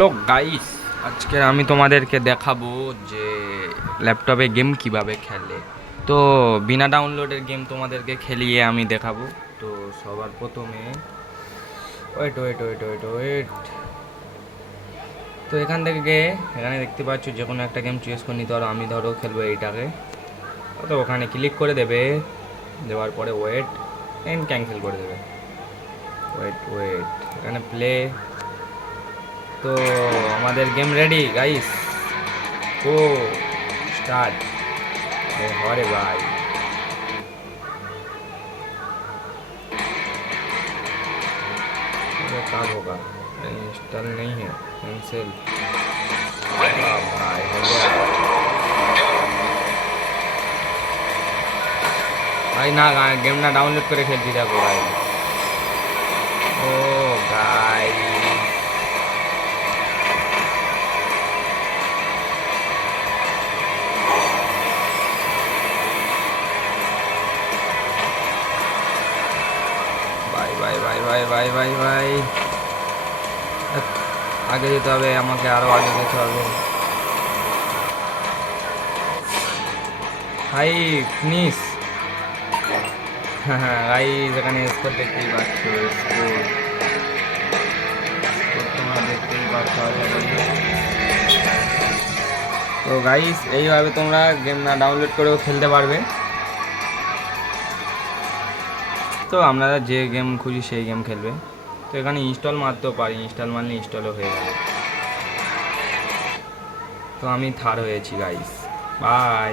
তো গাইস, আজকে আমি তোমাদেরকে দেখাবো যে ল্যাপটপে গেম কিভাবে খেলে। তো বিনা ডাউনলোডের গেম তোমাদেরকে খেলিয়ে আমি দেখাবো। তো সবার প্রথমে wait wait wait wait wait তো এখানে দেখতে পাচ্ছ যে কোনো একটা গেম চুজ করে নিতে পারো। আমি ধরো খেলবো এইটাকে। তো ওখানে ক্লিক করে দেবে, দেওয়ার পরে ওয়েট এন্ড ক্যান্সেল করে দেবে। ওয়েট ওয়েট এখানে প্লে। তো আমাদের গেম রেডি গাইস, ও स्टार्ट। अरे भाई ये कब होगा? इंस्टॉल नहीं है, कैंसिल। भाई हो गया भाई ना, गेम ना डाउनलोड करे खेलती था भाई। ओ भाई ভাই ভাই ভাই ভাই ভাই ভাই ভাই আগে যেতে হবে, আমাকে আরো আগে যেতে হবে ভাই। ফিনিশ। হ্যাঁ ভাই, যেখানে স্কোর দেখতেই পাচ্ছ, স্কোর তোমরা দেখতেই পাচ্ছ। তো গাইস, এইভাবে তোমরা গেম না ডাউনলোড করেও খেলতে পারবে। তো আপনারা যে গেম খুঁজি সেই গেম খেলবে। তো এখানে ইনস্টল মারতেও পারি, ইনস্টল মারলে ইনস্টলও হয়ে যাবে। তো আমি থার্ড হয়েছি গাইস, বাই।